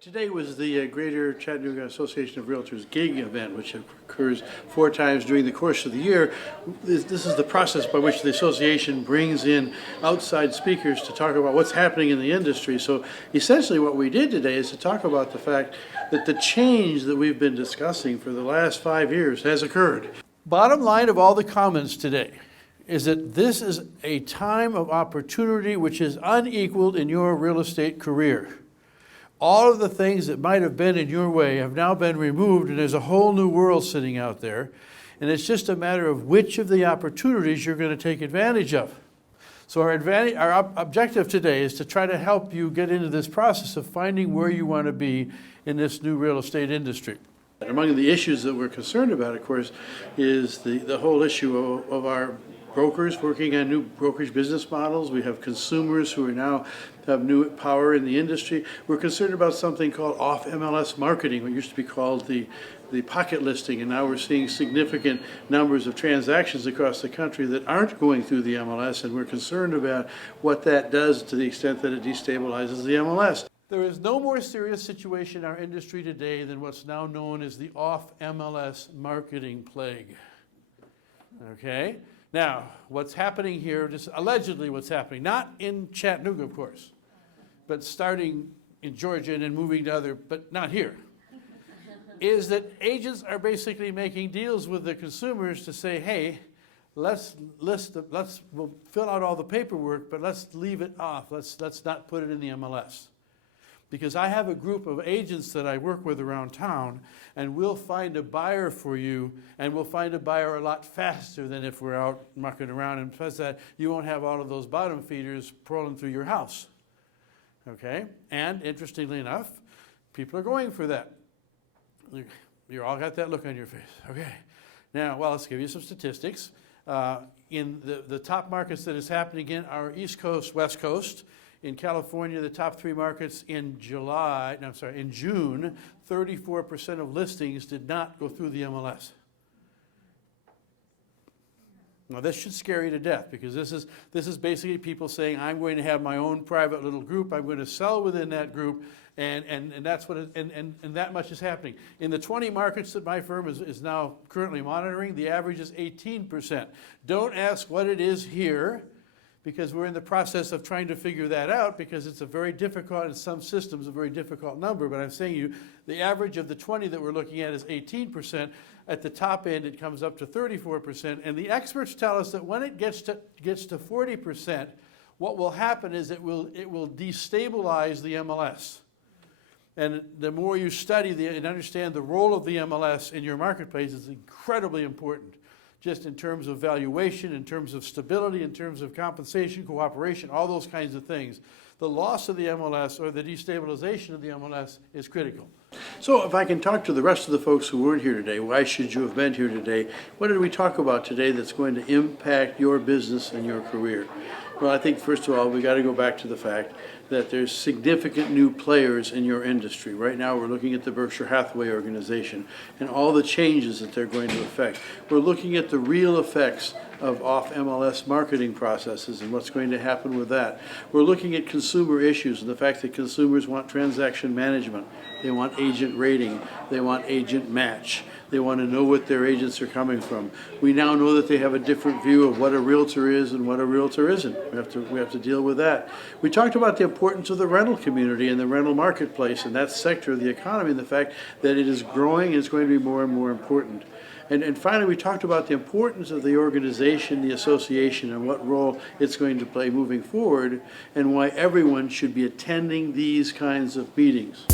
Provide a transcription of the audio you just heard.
Today was the Greater Chattanooga Association of Realtors gig event, which occurs 4 times during the course of the year. This is the process by which the association brings in outside speakers to talk about what's happening in the industry. So essentially what we did today is to talk about the fact that the change that we've been discussing for the last 5 years has occurred. Bottom line of all the comments today is that this is a time of opportunity which is unequaled in your real estate career. All of the things that might have been in your way have now been removed, and there's a whole new world sitting out there. And it's just a matter of which of the opportunities you're going to take advantage of. So our objective today is to try to help you get into this process of finding where you want to be in this new real estate industry. And among the issues that we're concerned about, of course, is the whole issue of our brokers working on new brokerage business models. We have consumers who are now have new power in the industry. We're concerned about something called off-MLS marketing, what used to be called the pocket listing, and now we're seeing significant numbers of transactions across the country that aren't going through the MLS, and we're concerned about what that does to the extent that it destabilizes the MLS. There is no more serious situation in our industry today than what's now known as the off-MLS marketing plague. Okay? Now, what's happening here, just allegedly what's happening, not in Chattanooga, of course, but starting in Georgia and then moving to other, but not here, is that agents are basically making deals with the consumers to say, hey, we'll fill out all the paperwork, but let's leave it off. Let's not put it in the MLS. Because I have a group of agents that I work with around town, and we'll find a buyer for you, and we'll find a buyer a lot faster than if we're out mucking around. And plus that, you won't have all of those bottom feeders crawling through your house. Okay? And interestingly enough, people are going for that. You all got that look on your face. Okay. Now, well, let's give you some statistics. In the top markets that is happening in are East Coast, West Coast. In California, the top 3 markets in June, 34% of listings did not go through the MLS. Now this should scare you to death, because this is basically people saying, I'm going to have my own private little group, I'm going to sell within that group, and that's what and that much is happening. In the 20 markets that my firm is now currently monitoring, the average is 18%. Don't ask what it is here, because we're in the process of trying to figure that out, because it's a very difficult, in some systems, a very difficult number. But I'm saying you, the average of the 20 that we're looking at is 18%. At the top end, it comes up to 34%. And the experts tell us that when it gets to 40%, what will happen is it will destabilize the MLS. And the more you study and understand the role of the MLS in your marketplace is incredibly important. Just in terms of valuation, in terms of stability, in terms of compensation, cooperation, all those kinds of things. The loss of the MLS or the destabilization of the MLS is critical. So if I can talk to the rest of the folks who weren't here today, why should you have been here today? What did we talk about today that's going to impact your business and your career? Well, I think first of all, we got to go back to the fact that there's significant new players in your industry. Right now we're looking at the Berkshire Hathaway organization and all the changes that they're going to affect. We're looking at the real effects of off-MLS marketing processes and what's going to happen with that. We're looking at consumer issues and the fact that consumers want transaction management. They want agent rating. They want agent match. They want to know what their agents are coming from. We now know that they have a different view of what a realtor is and what a realtor isn't. We have to deal with that. We talked about the importance of the rental community and the rental marketplace and that sector of the economy, and the fact that it is growing and it's going to be more and more important. And finally, we talked about the importance of the organization, the association, and what role it's going to play moving forward, and why everyone should be attending these kinds of meetings.